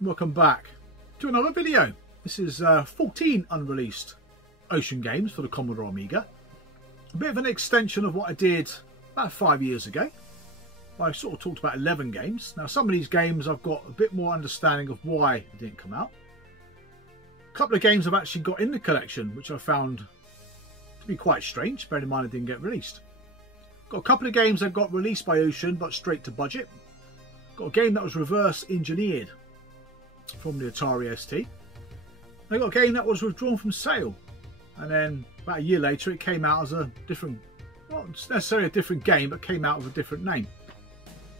Welcome back to another video. This is 14 unreleased Ocean games for the Commodore Amiga. A bit of an extension of what I did about 5 years ago. I sort of talked about 11 games. Now some of these games I've got a bit more understanding of why they didn't come out. A couple of games I've actually got in the collection which I found to be quite strange, bearing in mind they didn't get released. Got a couple of games that got released by Ocean but straight to budget. Got a game that was reverse engineered from the Atari ST. I got a game that was withdrawn from sale, and then about a year later it came out as a different, not necessarily a different game, but came out with a different name.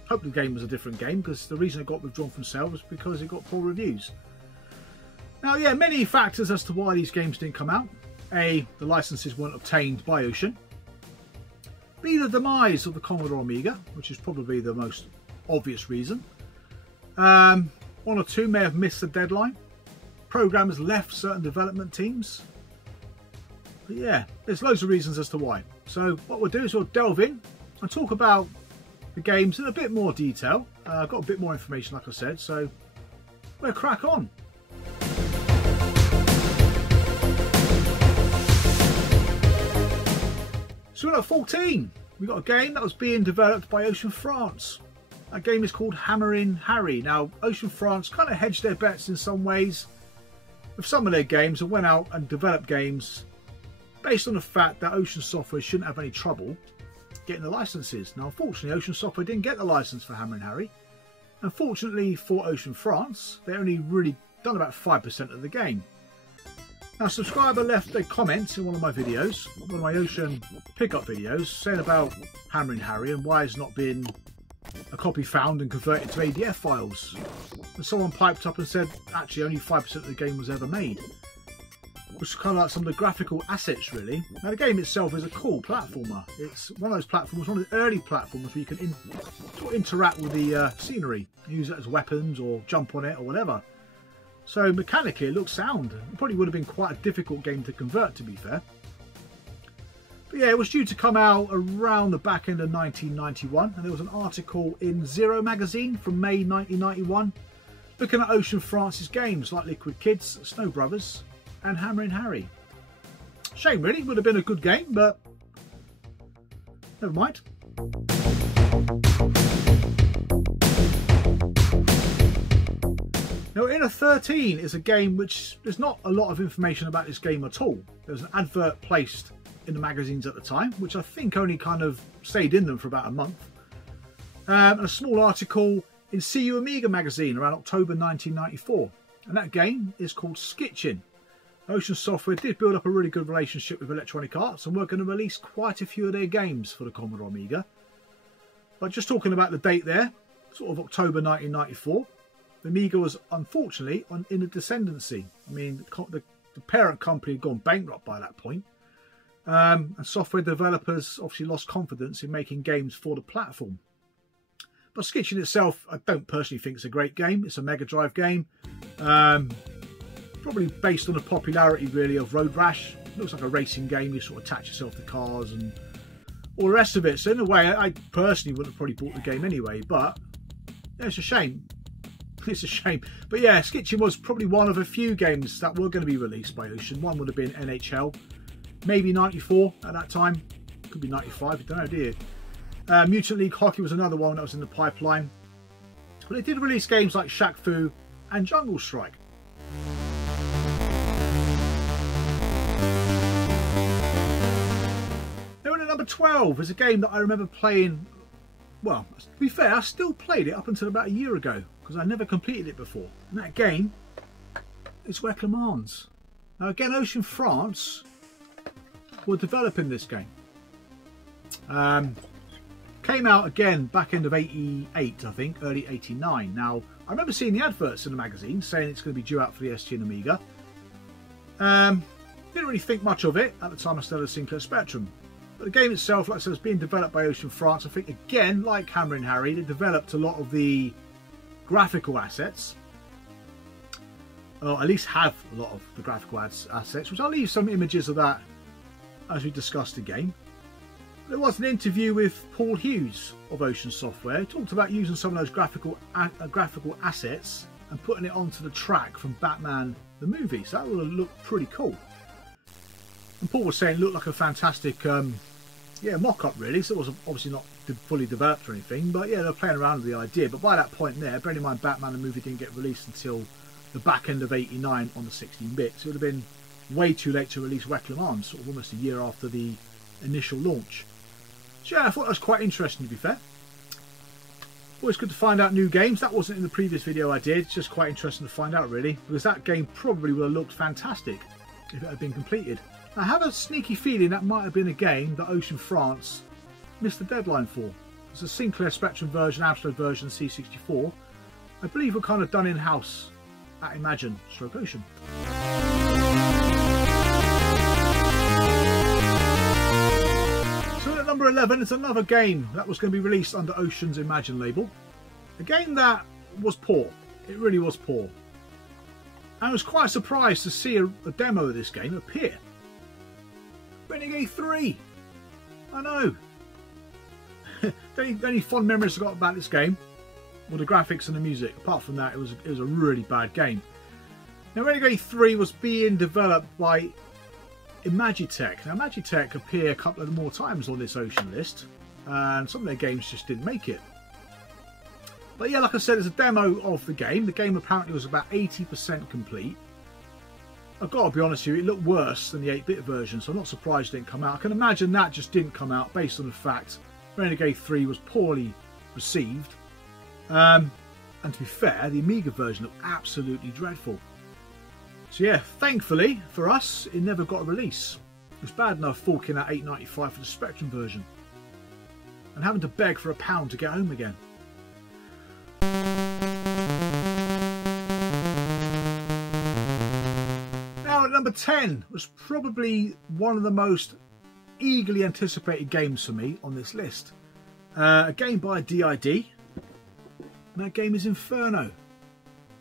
Hope the game was a different game, because the reason it got withdrawn from sale was because it got poor reviews. Now yeah, many factors as to why these games didn't come out. A, the licenses weren't obtained by Ocean. B, the demise of the Commodore Amiga, which is probably the most obvious reason. One or two may have missed the deadline. Programmers left certain development teams. But yeah, there's loads of reasons as to why. So what we'll do is we'll delve in and talk about the games in a bit more detail. I've got a bit more information, like I said, so we'll crack on. So we're at 14. We've got a game that was being developed by Ocean France. That game is called Hammerin. Now, Ocean France kind of hedged their bets in some ways with some of their games and went out and developed games based on the fact that Ocean Software shouldn't have any trouble getting the licenses. Now, unfortunately, Ocean Software didn't get the license for Hammerin. Unfortunately for Ocean France, they only really done about 5% of the game. Now, a subscriber left a comment in one of my videos, one of my Ocean pickup videos, saying about Hammerin and why it's not been a copy found and converted to ADF files. And someone piped up and said actually only 5% of the game was ever made. Which is kind of like some of the graphical assets really. Now the game itself is a cool platformer. It's one of those platforms, one of the early platforms where you can interact with the scenery. Use it as weapons or jump on it or whatever. So mechanically it looks sound. It probably would have been quite a difficult game to convert, to be fair. But yeah, it was due to come out around the back end of 1991, and there was an article in Zero magazine from May 1991 looking at Ocean France's games like Liquid Kids, Snow Brothers and Hammerin. Shame really, would have been a good game, but never mind. Now Inner 13 is a game which there's not a lot of information about this game at all. There was an advert placed in the magazines at the time, which I think only kind of stayed in them for about a month. And a small article in CU Amiga magazine around October 1994. And that game is called Skitchin. Ocean Software did build up a really good relationship with Electronic Arts and were going to release quite a few of their games for the Commodore Amiga. But just talking about the date there, sort of October 1994, the Amiga was unfortunately in a descendancy. I mean, the parent company had gone bankrupt by that point. And software developers obviously lost confidence in making games for the platform. But Skitchin itself, I don't personally think it's a great game. It's a Mega Drive game. Probably based on the popularity really of Road Rash. It looks like a racing game. You sort of attach yourself to cars and all the rest of it. So in a way, I personally wouldn't have probably bought the game anyway. But yeah, it's a shame. It's a shame. But yeah, Skitchin was probably one of a few games that were going to be released by Ocean. One would have been NHL. Maybe 94 at that time. Could be 95, I don't know, do you? Mutant League Hockey was another one that was in the pipeline. But they did release games like Shaq Fu and Jungle Strike. Then at number 12 is a game that I remember playing. Well, to be fair, I still played it up until about a year ago because I never completed it before. And that game is Reclamans. Now again, Ocean France were developing this game. Came out again back end of 88, I think, early 89. Now, I remember seeing the adverts in the magazine saying it's going to be due out for the ST and Amiga. Didn't really think much of it at the time. I still had a Sinclair Spectrum. But the game itself, like I said, is being developed by Ocean France. I think, again, like Hammerin, they developed a lot of the graphical assets. Or at least have a lot of the graphical assets, which I'll leave some images of that as we discuss the game. There was an interview with Paul Hughes of Ocean Software. He talked about using some of those graphical assets and putting it onto the track from Batman the movie. So that would have looked pretty cool. And Paul was saying it looked like a fantastic mock-up really. So it was obviously not fully developed or anything, but yeah, they were playing around with the idea. But by that point there, bearing in mind Batman the movie didn't get released until the back end of '89 on the 16-bit, so it would have been way too late to release Reclamans, sort of almost a year after the initial launch. So yeah, I thought that was quite interesting, to be fair. Always good to find out new games. That wasn't in the previous video I did. It's just quite interesting to find out really, because that game probably would have looked fantastic if it had been completed. I have a sneaky feeling that might have been a game that Ocean France missed the deadline for. It's a Sinclair Spectrum version, Amstrad version, C64. I believe were kind of done in-house at Imagine/Ocean. So at number 11 is another game that was going to be released under Ocean's Imagine label. A game that was poor. It really was poor. And I was quite surprised to see a demo of this game appear. Renegade III. I know. the only fond memories I got about this game were the graphics and the music. Apart from that, it was a really bad game. Now, Renegade III was being developed by Imagitec. Now, Imagitec appear a couple of more times on this Ocean list, and some of their games just didn't make it. But yeah, like I said, there's a demo of the game. The game apparently was about 80% complete. I've got to be honest with you, it looked worse than the 8-bit version, so I'm not surprised it didn't come out. I can imagine that just didn't come out based on the fact Renegade 3 was poorly received. And to be fair, the Amiga version looked absolutely dreadful. So yeah, thankfully for us, it never got a release. It was bad enough forking out $8.95 for the Spectrum version and having to beg for £1 to get home again. Now at number 10 was probably one of the most eagerly anticipated games for me on this list. A game by DID. And that game is Inferno.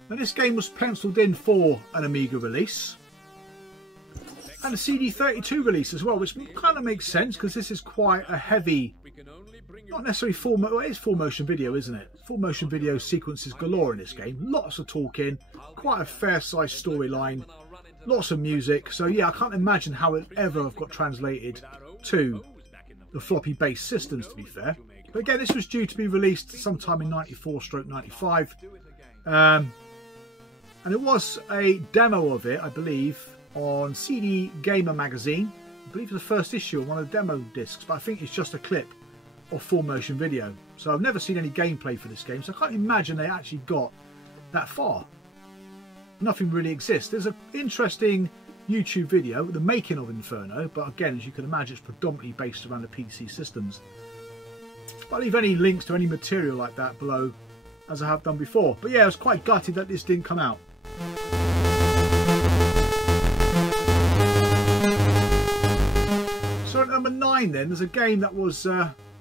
Now this game was penciled in for an Amiga release and a CD32 release as well, which kind of makes sense because this is quite a heavy, not necessarily well, it is full motion video, isn't it? Full motion video sequences galore in this game. Lots of talking, quite a fair sized storyline, lots of music. So yeah, I can't imagine how it ever have got translated to the floppy based systems, to be fair. But again, this was due to be released sometime in 94/95. And it was a demo of it, I believe, on CD Gamer magazine. I believe it's the first issue of one of the demo discs, but I think it's just a clip of full motion video. So I've never seen any gameplay for this game, so I can't imagine they actually got that far. Nothing really exists. There's an interesting YouTube video, the making of Inferno, but again, as you can imagine, it's predominantly based around the PC systems. I'll leave any links to any material like that below, as I have done before. But yeah, I was quite gutted that this didn't come out. So at number 9 then, there's a game that was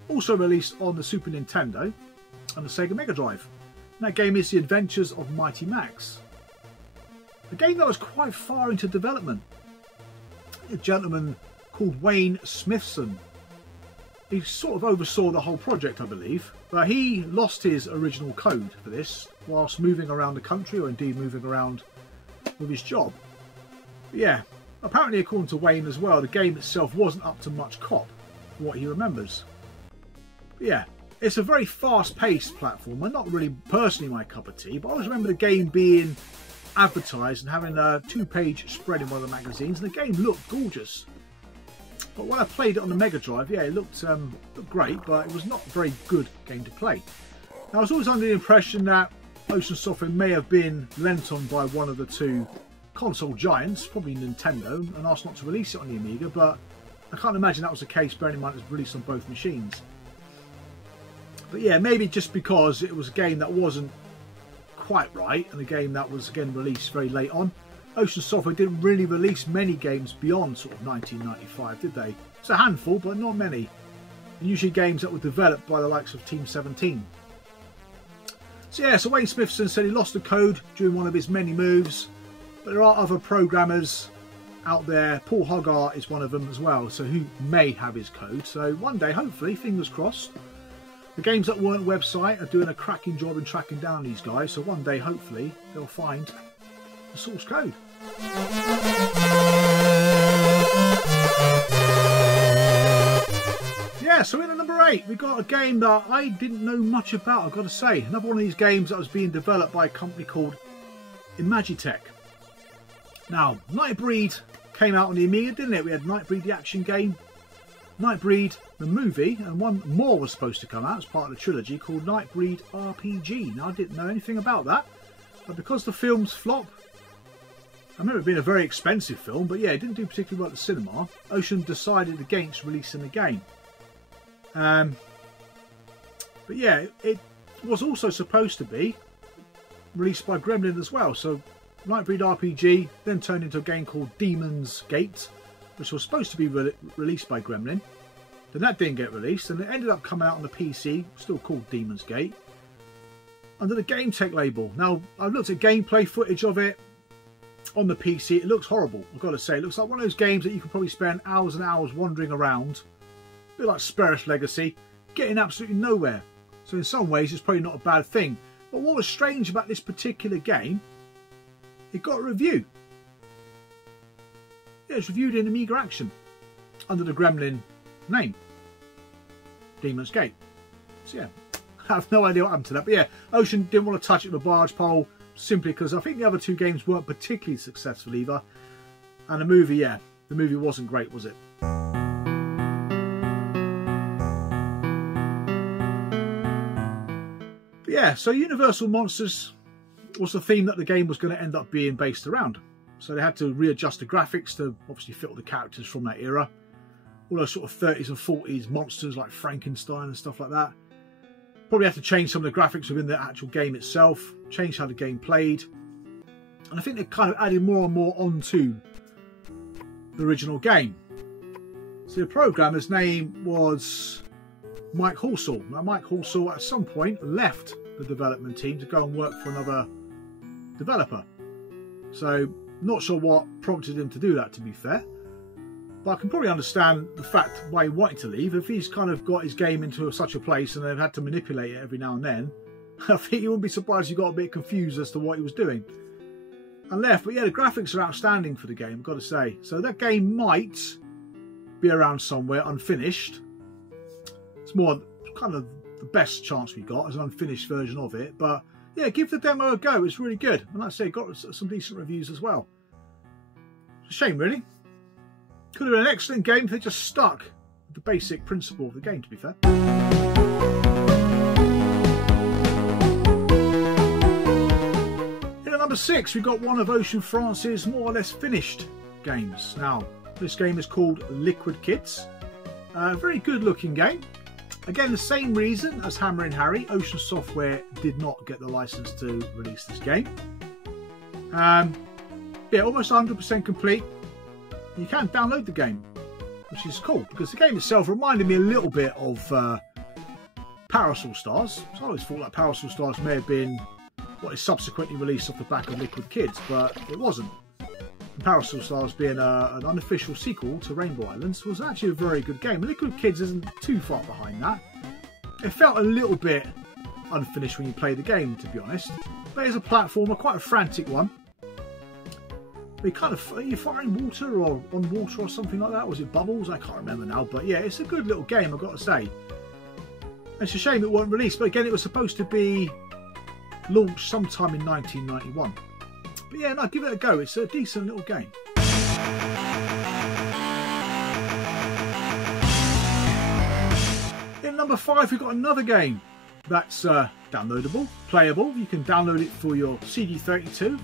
also released on the Super Nintendo and the Sega Mega Drive. And that game is The Adventures of Mighty Max. A game that was quite far into development. A gentleman called Wayne Smithson. He sort of oversaw the whole project, I believe, but he lost his original code for this whilst moving around the country, or indeed moving around with his job. But yeah, apparently according to Wayne as well, the game itself wasn't up to much cop, from what he remembers. But yeah, it's a very fast-paced platformer, not really personally my cup of tea, but I always remember the game being advertised and having a 2-page spread in one of the magazines, and the game looked gorgeous. But when I played it on the Mega Drive, yeah, it looked great, but it was not a very good game to play. Now, I was always under the impression that Ocean Software may have been lent on by one of the two console giants, probably Nintendo, and asked not to release it on the Amiga, but I can't imagine that was the case, bearing in mind it was released on both machines. But yeah, maybe just because it was a game that wasn't quite right, and a game that was again released very late on. Ocean Software didn't really release many games beyond sort of 1995, did they? It's a handful, but not many. And usually games that were developed by the likes of Team 17. So yeah, so Wayne Smithson said he lost the code during one of his many moves, but there are other programmers out there. Paul Hogarth is one of them as well, so who may have his code. So one day, hopefully, fingers crossed, The Games That Weren't website are doing a cracking job in tracking down these guys, so one day hopefully they'll find the source code. Yeah, so in at number 8 we got a game that I didn't know much about, I've got to say. Another one of these games that was being developed by a company called Imagitec. Now, Nightbreed came out on the Amiga, didn't it? We had Nightbreed the action game, Nightbreed the movie, and one more was supposed to come out as part of the trilogy called Nightbreed RPG. Now, I didn't know anything about that, but because the films flop, I remember it being a very expensive film, but yeah, it didn't do particularly well at the cinema. Ocean decided against releasing the game. But yeah, it was also supposed to be released by Gremlin as well. So Nightbreed RPG then turned into a game called Demon's Gate, which was supposed to be released by Gremlin. Then that didn't get released, and it ended up coming out on the PC, still called Demon's Gate, under the GameTech label. Now, I've looked at gameplay footage of it on the PC. It looks horrible, I've got to say. It looks like one of those games that you could probably spend hours and hours wandering around, a bit like Spurious Legacy, getting absolutely nowhere. So in some ways it's probably not a bad thing. But what was strange about this particular game, it got a review. Yeah, it's reviewed in Amiga Action under the Gremlin name, Demon's Gate. So yeah, I have no idea what happened to that. But yeah, Ocean didn't want to touch it with a barge pole, simply because I think the other two games weren't particularly successful either. And the movie, yeah, the movie wasn't great, was it? But yeah, so Universal Monsters was the theme that the game was going to end up being based around. So they had to readjust the graphics to obviously fit all the characters from that era. All those sort of 30s and 40s monsters like Frankenstein and stuff like that. Probably had to change some of the graphics within the actual game itself, change how the game played. And I think they kind of added more and more onto the original game. So the programmer's name was Mike Halsall. Now Mike Halsall at some point left the development team to go and work for another developer. So not sure what prompted him to do that, to be fair. But I can probably understand the fact why he wanted to leave. If he's kind of got his game into such a place and they've had to manipulate it every now and then, I think you wouldn't be surprised if you got a bit confused as to what he was doing. And left. But yeah, the graphics are outstanding for the game, I've got to say. So that game might be around somewhere unfinished. It's more kind of the best chance we got as an unfinished version of it. But yeah, give the demo a go. It's really good. And like I say, got some decent reviews as well. It's a shame, really. Could have been an excellent game if they just stuck with the basic principle of the game, to be fair. In at number 6, we've got one of Ocean France's more or less finished games. Now, this game is called Liquid Kids. A very good looking game. Again, the same reason as Hammerin Harry, Ocean Software did not get the license to release this game. Yeah, almost 100% complete. You can download the game, which is cool, because the game itself reminded me a little bit of Parasol Stars. So I always thought that Parasol Stars may have been what is subsequently released off the back of Liquid Kids, but it wasn't. And Parasol Stars being an unofficial sequel to Rainbow Islands was actually a very good game. Liquid Kids isn't too far behind that. It felt a little bit unfinished when you play the game, to be honest. But it's a platformer, quite a frantic one. Are you firing water or on water or something like that? Was it bubbles? I can't remember now. But yeah, it's a good little game, I've got to say. It's a shame it wasn't released, but again, it was supposed to be launched sometime in 1991. But yeah, no, give it a go. It's a decent little game. In number 5, we've got another game that's downloadable, playable. You can download it for your CD32.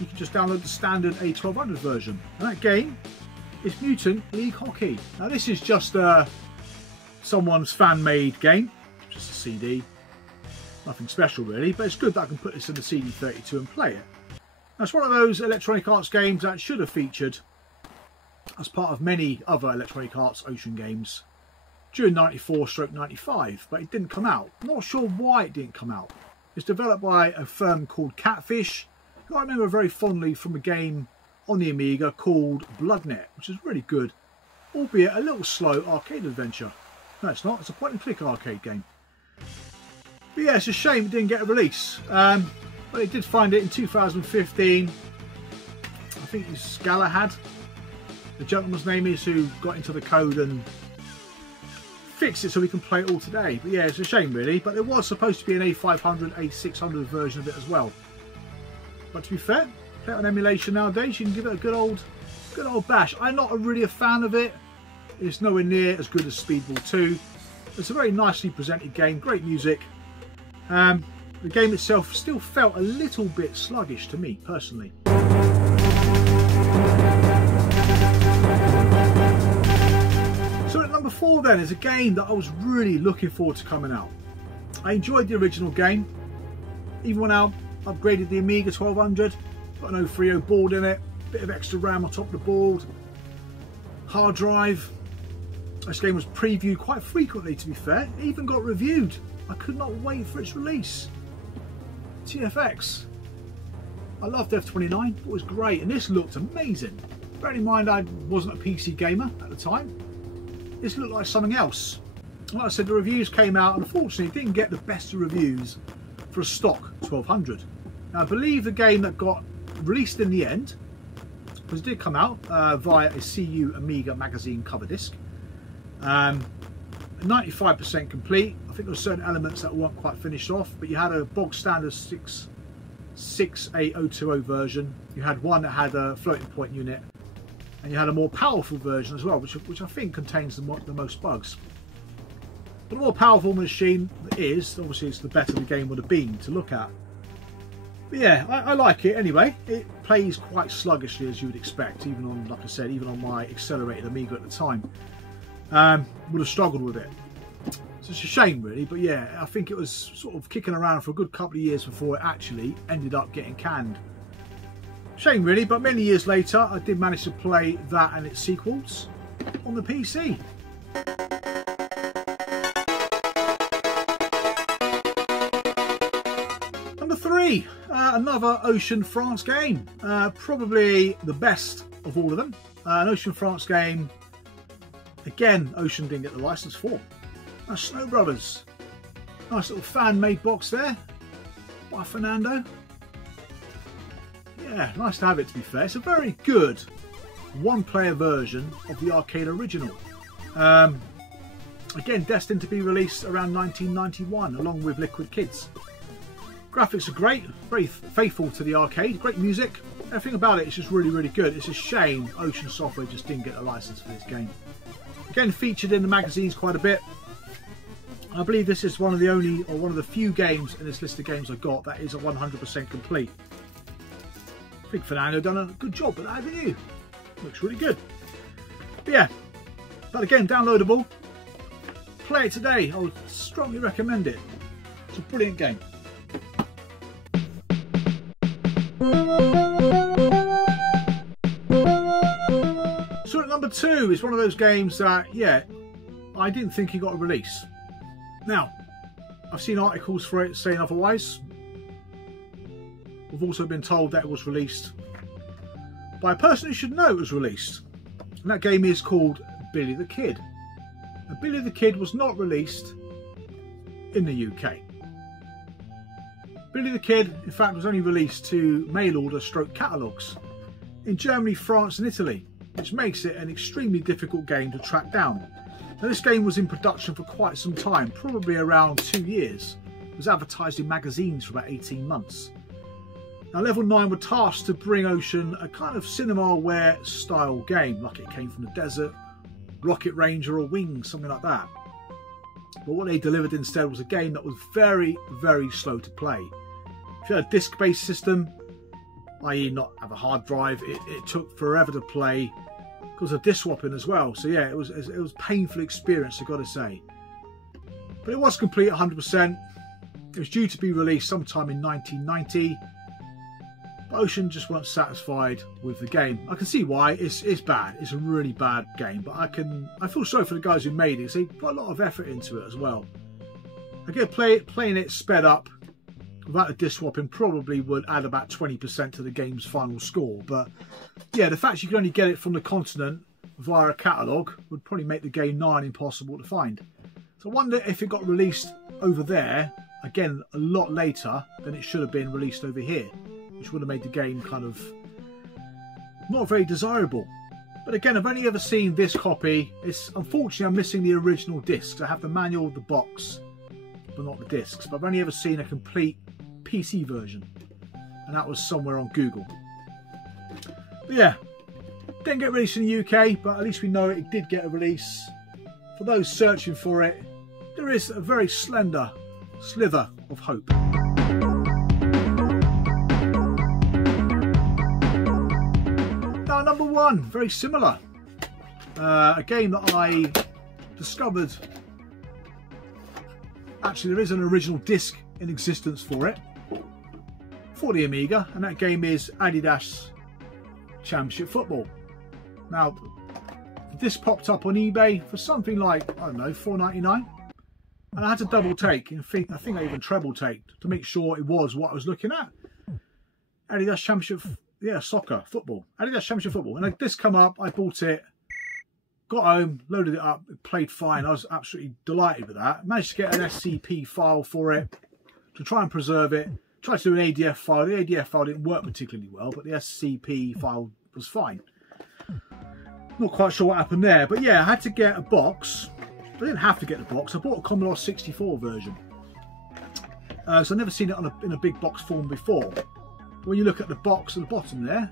You can just download the standard A1200 version. And that game is Mutant League Hockey. Now this is just someone's fan-made game, just a CD. Nothing special really, but it's good that I can put this in the CD32 and play it. Now it's one of those Electronic Arts games that should have featured as part of many other Electronic Arts Ocean games during 94/95, but it didn't come out. I'm not sure why it didn't come out. It's developed by a firm called Catfish, who I remember very fondly from a game on the Amiga called Bloodnet, which is really good, albeit a little slow arcade adventure. No, it's not. It's a point and click arcade game. But yeah, it's a shame it didn't get a release. But they did find it in 2015. I think it's Galahad, the gentleman's name is, who got into the code and fixed it so we can play it all today. But yeah, it's a shame really. But there was supposed to be an A500, A600 version of it as well. But to be fair, play it on emulation nowadays, you can give it a good old bash. I'm not really a fan of it. It's nowhere near as good as Speedball 2. It's a very nicely presented game, great music. The game itself still felt a little bit sluggish to me personally. So at number 4 then is a game that I was really looking forward to coming out. I enjoyed the original game, even when I upgraded the Amiga 1200, got an 030 board in it, bit of extra RAM on top of the board, hard drive. This game was previewed quite frequently, to be fair. It even got reviewed. I could not wait for its release. TFX. I loved F29, it was great, and this looked amazing. Bearing in mind I wasn't a PC gamer at the time, this looked like something else. Like I said, the reviews came out, and unfortunately it didn't get the best of reviews for a stock 1200. Now I believe the game that got released in the end, because it did come out via a CU Amiga magazine cover disc, 95% complete. I think there were certain elements that weren't quite finished off, but you had a bog standard 68020 version, you had one that had a floating point unit, and you had a more powerful version as well, which I think contains the most bugs. But the more powerful machine it is, obviously it's the better the game would have been to look at. But yeah, I like it anyway. It plays quite sluggishly, as you would expect, even on, like I said, even on my accelerated Amiga at the time. Would have struggled with it. So it's a shame really, but yeah, I think it was sort of kicking around for a good couple of years before it actually ended up getting canned. Shame really, but many years later I did manage to play that and its sequels on the PC. Number 3, another Ocean France game. Probably the best of all of them. An Ocean France game. Again, Ocean didn't get the license for. Snow Brothers. Nice little fan-made box there by Fernando. Yeah, nice to have it, to be fair. It's a very good one-player version of the arcade original. Again, destined to be released around 1991 along with Liquid Kids. Graphics are great, very faithful to the arcade, great music. Everything about it is just really, really good. It's a shame Ocean Software just didn't get a license for this game. Again, featured in the magazines quite a bit. I believe this is one of the only, or one of the few games in this list of games I've got that is a 100% complete. I think Fernando done a good job with that, haven't you? Looks really good. But yeah, but again, downloadable. Play it today. I would strongly recommend it. It's a brilliant game. So at number 2 is one of those games that, yeah, I didn't think it got a release. Now, I've seen articles for it saying otherwise. We've also been told that it was released by a person who should know it was released. And that game is called Billy the Kid. And Billy the Kid was not released in the UK. Billy the Kid, in fact, was only released to mail order stroke catalogues in Germany, France and Italy, which makes it an extremely difficult game to track down. Now, this game was in production for quite some time, probably around 2 years. It was advertised in magazines for about 18 months. Now, Level 9 were tasked to bring Ocean a kind of cinema-aware style game, like It Came from the Desert, Rocket Ranger or Wings, something like that. But what they delivered instead was a game that was very, very slow to play. If you had a disc-based system, i.e. not have a hard drive, it took forever to play because of disc swapping as well. So yeah, it was a painful experience, I've got to say. But it was complete 100%. It was due to be released sometime in 1990. But Ocean just weren't satisfied with the game. I can see why. It's bad. It's a really bad game. But I feel sorry for the guys who made it. They put a lot of effort into it as well. Again, playing it sped up without the disc swapping probably would add about 20% to the game's final score. But yeah, the fact you can only get it from the continent via a catalogue would probably make the game nigh impossible to find. So I wonder if it got released over there, again, a lot later than it should have been released over here, which would have made the game kind of not very desirable. But again, I've only ever seen this copy. Unfortunately, I'm missing the original discs. I have the manual, the box, but not the discs. But I've only ever seen a complete PC version, and that was somewhere on Google. But yeah, didn't get released in the UK, but at least we know it did get a release. For those searching for it, there is a very slender slither of hope. Now, number one, very similar. A game that I discovered. Actually, there is an original disc in existence for it, for the Amiga, and that game is Adidas Championship Football. Now, this popped up on eBay for something like, I don't know, $4.99, and I had to double take. I think I even treble taked to make sure it was what I was looking at. Adidas Championship, yeah, soccer, football. Adidas Championship Football. And this come up, I bought it, got home, loaded it up, it played fine. I was absolutely delighted with that. Managed to get an SCP file for it to try and preserve it. Tried to do an ADF file. The ADF file didn't work particularly well, but the SCP file was fine. Not quite sure what happened there, but yeah, I had to get a box. I didn't have to get the box. I bought a Commodore 64 version. So I've never seen it in a big box form before. But when you look at the box at the bottom there,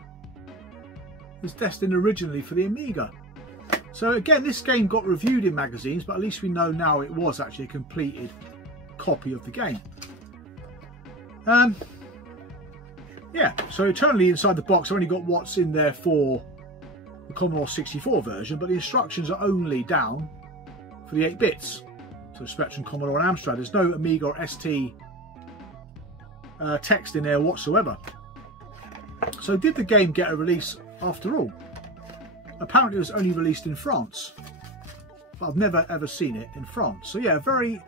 it's destined originally for the Amiga. So again, this game got reviewed in magazines, but at least we know now it was actually a completed copy of the game. Yeah, so eternally inside the box, I've only got what's in there for the Commodore 64 version, but the instructions are only down for the 8 bits. So Spectrum, Commodore and Amstrad. There's no Amiga or ST text in there whatsoever. So did the game get a release after all? Apparently it was only released in France, but I've never ever seen it in France. So yeah, very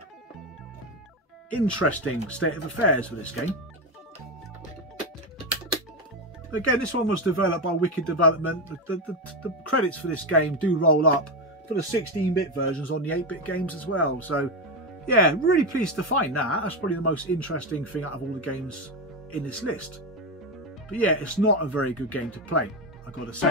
interesting state of affairs for this game. Again, this one was developed by Wicked Development. The credits for this game do roll up for the 16-bit versions on the 8-bit games as well. So yeah, really pleased to find that. That's probably the most interesting thing out of all the games in this list. But yeah, it's not a very good game to play, I've got to say.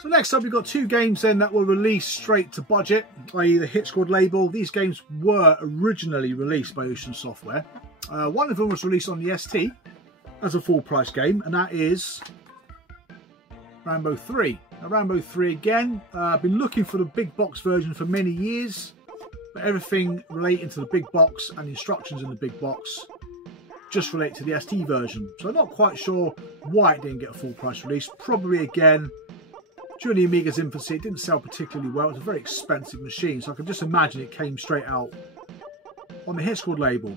So next up, we've got two games then that were released straight to budget, i.e. the Hit Squad label. These games were originally released by Ocean Software. One of them was released on the ST as a full price game, and that is Rambo 3. Now Rambo 3 again, I've been looking for the big box version for many years, but everything relating to the big box and the instructions in the big box just relate to the ST version. So I'm not quite sure why it didn't get a full price release. Probably again, during the Amiga's infancy, it didn't sell particularly well. It was a very expensive machine, so I can just imagine it came straight out on the Hit Squad label.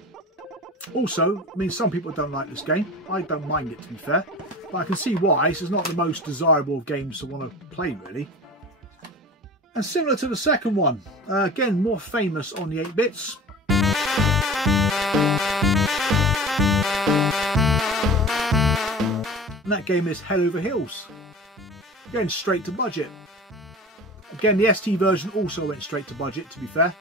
Also, I mean, some people don't like this game. I don't mind it, to be fair, but I can see why. This is not the most desirable of games to want to play, really. And similar to the second one, again, more famous on the 8-bits. And that game is Head Over Heels. Again, straight to budget. Again, the ST version also went straight to budget, to be fair.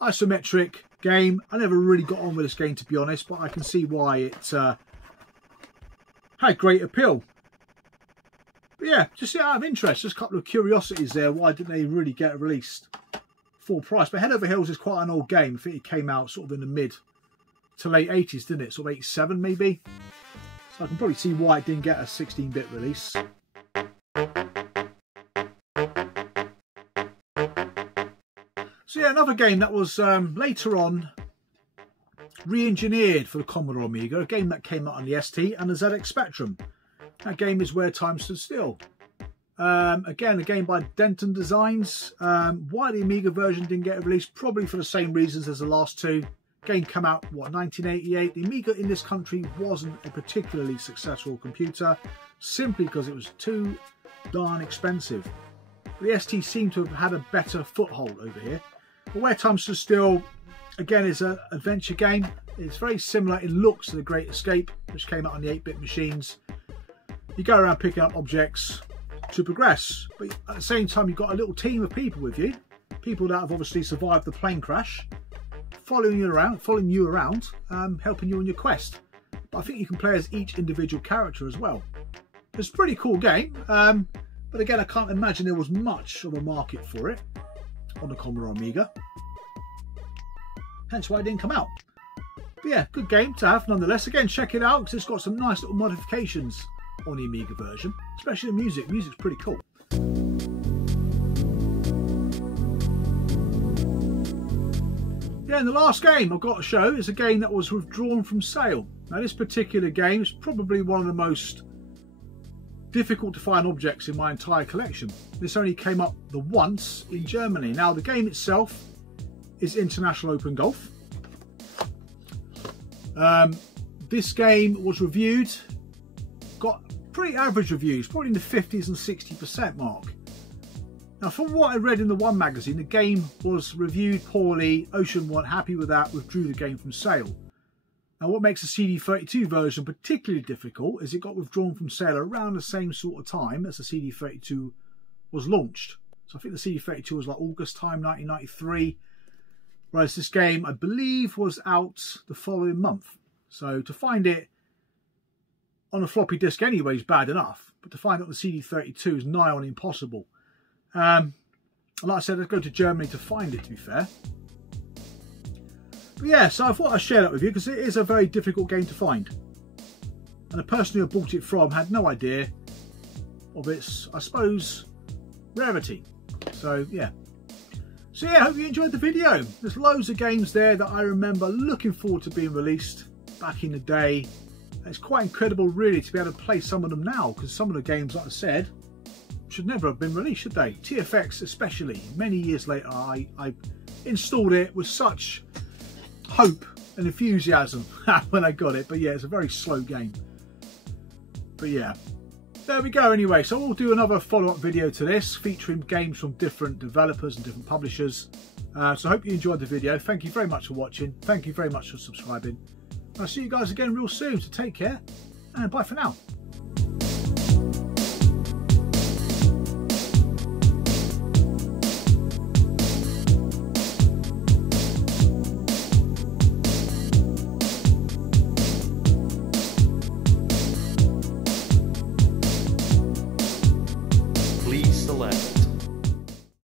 Isometric game. I never really got on with this game, to be honest, but I can see why it had great appeal. But yeah, just out of interest, just a couple of curiosities there. Why didn't they really get released full price? But Head Over Heels is quite an old game. I think it came out sort of in the mid to late 80s, didn't it? Sort of 87 maybe. So I can probably see why it didn't get a 16-bit release. So yeah, another game that was later on re-engineered for the Commodore Amiga, a game that came out on the ST and the ZX Spectrum. That game is Where Time Stood Still. Again, a game by Denton Designs. Why the Amiga version didn't get released? Probably for the same reasons as the last two. Game came out, what, 1988. The Amiga in this country wasn't a particularly successful computer, simply because it was too darn expensive. The ST seemed to have had a better foothold over here. But Where Time Stood Still, again, is an adventure game. It's very similar in looks to The Great Escape, which came out on the 8-bit machines. You go around picking up objects, to progress. But at the same time, you've got a little team of people with you, people that have obviously survived the plane crash, following you around, helping you on your quest. But I think you can play as each individual character as well. It's a pretty cool game, but again, I can't imagine there was much of a market for it on the Commodore Amiga. Hence why it didn't come out. But yeah, good game to have nonetheless. Again, check it out because it's got some nice little modifications on the Amiga version, especially the music. Music's pretty cool. Yeah, and the last game I've got to show is a game that was withdrawn from sale. Now, this particular game is probably one of the most difficult to find objects in my entire collection. This only came up the once in Germany. Now, the game itself is International Open Golf. This game was reviewed, got pretty average reviews, probably in the 50s and 60% mark. Now, from what I read in the One magazine, the game was reviewed poorly. Ocean weren't happy with that, withdrew the game from sale. Now, what makes the CD32 version particularly difficult is it got withdrawn from sale around the same sort of time as the CD32 was launched. So I think the CD32 was like August time 1993, whereas this game, I believe, was out the following month. So to find it on a floppy disk anyway is bad enough, but to find it on the CD32 is nigh on impossible. And like I said, let's go to Germany to find it, to be fair. But yeah, so I thought I'd share that with you because it is a very difficult game to find. And the person who I bought it from had no idea of its, I suppose, rarity. So yeah. So yeah, I hope you enjoyed the video. There's loads of games there that I remember looking forward to being released back in the day. It's quite incredible really to be able to play some of them now, because some of the games, like I said, should never have been released, should they? TFX especially. Many years later, I installed it with such hope and enthusiasm when I got it. But yeah, it's a very slow game. But yeah, there we go anyway. So we'll do another follow-up video to this featuring games from different developers and different publishers. So I hope you enjoyed the video. Thank you very much for watching. Thank you very much for subscribing. I'll see you guys again real soon. So take care and bye for now. Please select